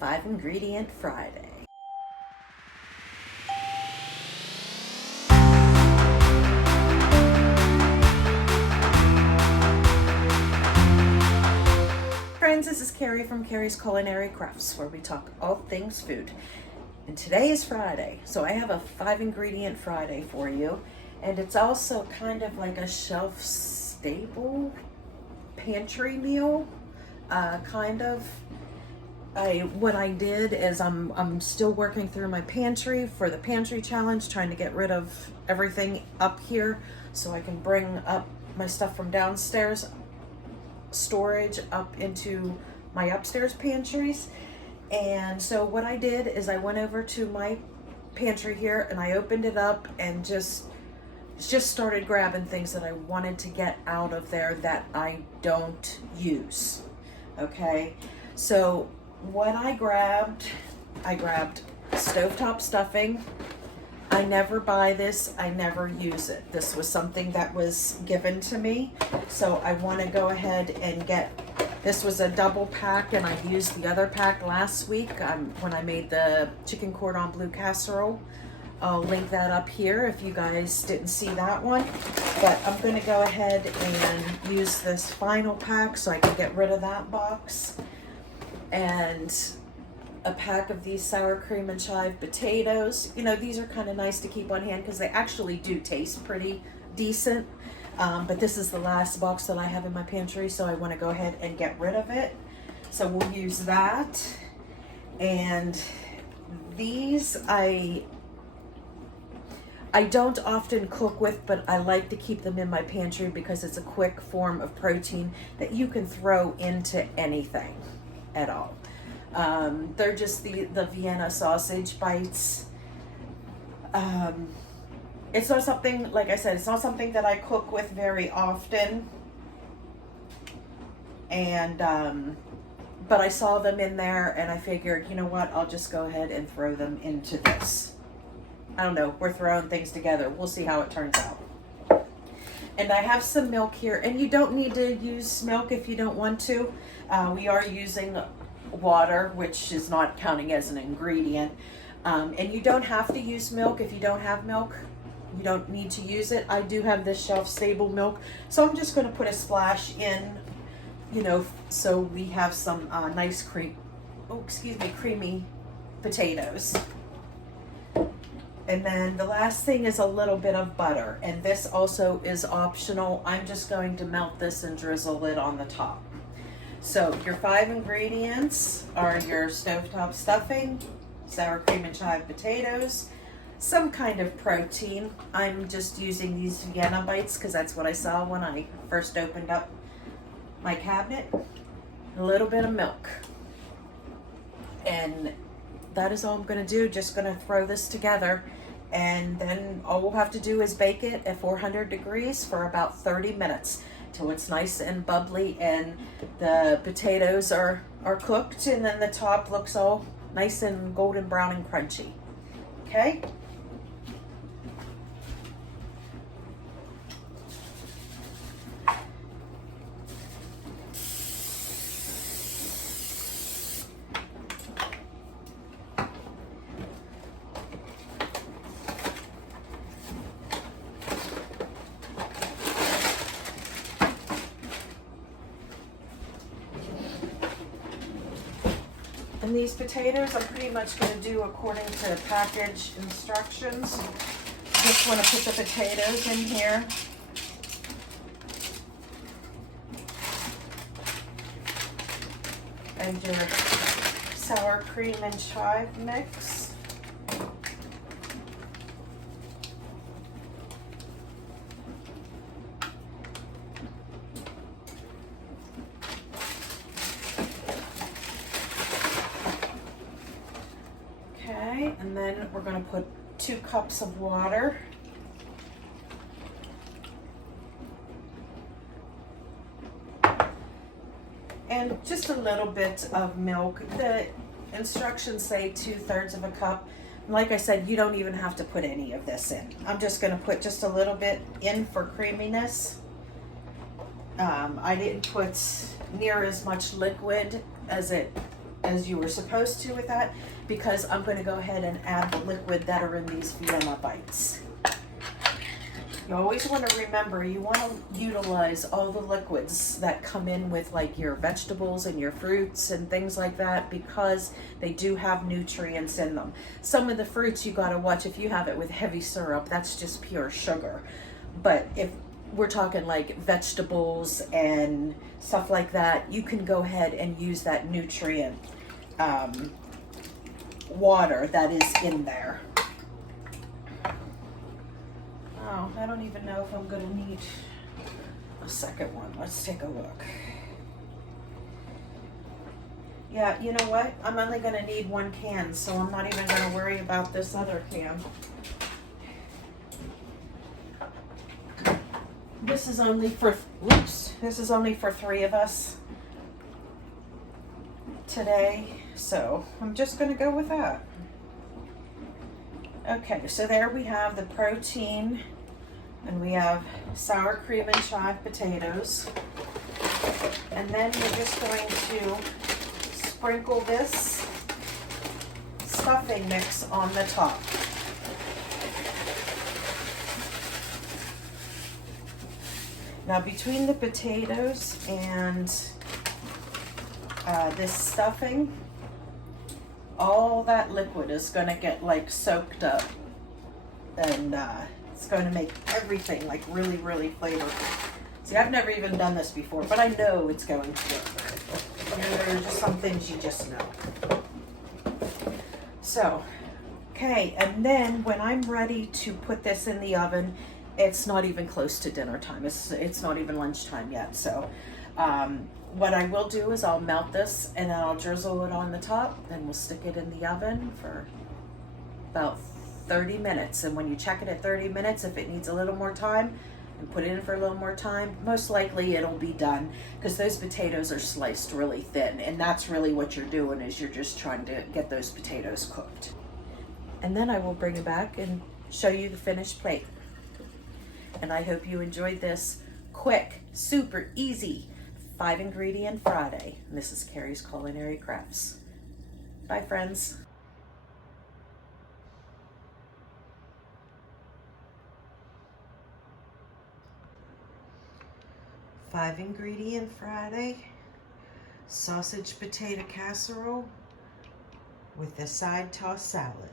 5-ingredient Friday. Friends, this is Carrie from Carrie's Culinary Crafts, where we talk all things food. And today is Friday, so I have a 5-ingredient Friday for you. And it's also kind of like a shelf-stable pantry meal, kind of. What I did is I'm still working through my pantry for the pantry challenge, trying to get rid of everything up here so I can bring up my stuff from downstairs storage up into my upstairs pantries. And so what I did is I went over to my pantry here and I opened it up and just started grabbing things that I wanted to get out of there that I don't use. Okay, so what I grabbed stovetop stuffing. I never buy this, I never use it. This was something that was given to me, so I want to go ahead and get, this was a double pack and I used the other pack last week when I made the chicken cordon bleu casserole. I'll link that up here if you guys didn't see that one. But I'm going to go ahead and use this final pack so I can get rid of that box. And a pack of these sour cream and chive potatoes. You know, these are kind of nice to keep on hand because they actually do taste pretty decent. But this is the last box that I have in my pantry, so I want to go ahead and get rid of it. So we'll use that. And these I don't often cook with, but I like to keep them in my pantry because it's a quick form of protein that you can throw into anything at all. They're just the Vienna sausage bites. It's not something, like I said, it's not something that I cook with very often. And, but I saw them in there and I figured, you know what, I'll just go ahead and throw them into this. I don't know, we're throwing things together. We'll see how it turns out. And I have some milk here, and you don't need to use milk if you don't want to. We are using water, which is not counting as an ingredient. And you don't have to use milk if you don't have milk. You don't need to use it. I do have this shelf-stable milk, so I'm just going to put a splash in, you know, so we have some nice creamy potatoes. And then the last thing is a little bit of butter, and this also is optional. I'm just going to melt this and drizzle it on the top. So your 5 ingredients are your stovetop stuffing, sour cream and chive potatoes, some kind of protein. I'm just using these Vienna bites because that's what I saw when I first opened up my cabinet. A little bit of milk. And that is all I'm going to do. Just going to throw this together. And then all we'll have to do is bake it at 400 degrees for about 30 minutes. Till it's nice and bubbly and the potatoes are cooked, and then the top looks all nice and golden brown and crunchy. Okay? And these potatoes I'm pretty much going to do according to package instructions. Just want to put the potatoes in here. And your sour cream and chive mix. And then we're going to put 2 cups of water. And just a little bit of milk. The instructions say 2/3 of a cup. Like I said, you don't even have to put any of this in. I'm just going to put just a little bit in for creaminess. I didn't put near as much liquid as it as you were supposed to with that, because I'm going to go ahead and add the liquid that are in these Vienna bites. You always want to remember, you want to utilize all the liquids that come in with like your vegetables and your fruits and things like that, because they do have nutrients in them. Some of the fruits you got to watch, if you have it with heavy syrup, that's just pure sugar. But if we're talking like vegetables and stuff like that, you can go ahead and use that nutrient water that is in there. Oh, I don't even know if I'm going to need a second one. Let's take a look. Yeah, you know what? I'm only going to need one can, so I'm not even going to worry about this other can. This is only for, this is only for 3 of us today, so I'm just going to go with that. Okay, so there we have the protein, and we have sour cream and chive potatoes. And then we're just going to sprinkle this stuffing mix on the top. Now between the potatoes and this stuffing, all that liquid is going to get like soaked up, and it's going to make everything like really, really flavorful. See, I've never even done this before, but I know it's going to work. There are just some things you just know. So, okay, and then when I'm ready to put this in the oven, it's not even close to dinner time. It's not even lunchtime yet. So what I will do is I'll melt this and then I'll drizzle it on the top, and we'll stick it in the oven for about 30 minutes. And when you check it at 30 minutes, if it needs a little more time, and put it in for a little more time, most likely it'll be done, because those potatoes are sliced really thin, and that's really what you're doing, is you're just trying to get those potatoes cooked. And then I will bring it back and show you the finished plate. And I hope you enjoyed this quick, super easy 5-ingredient Friday. And this is Carrie's Culinary Crafts. Bye, friends. 5-ingredient Friday, sausage potato casserole with a side toss salad.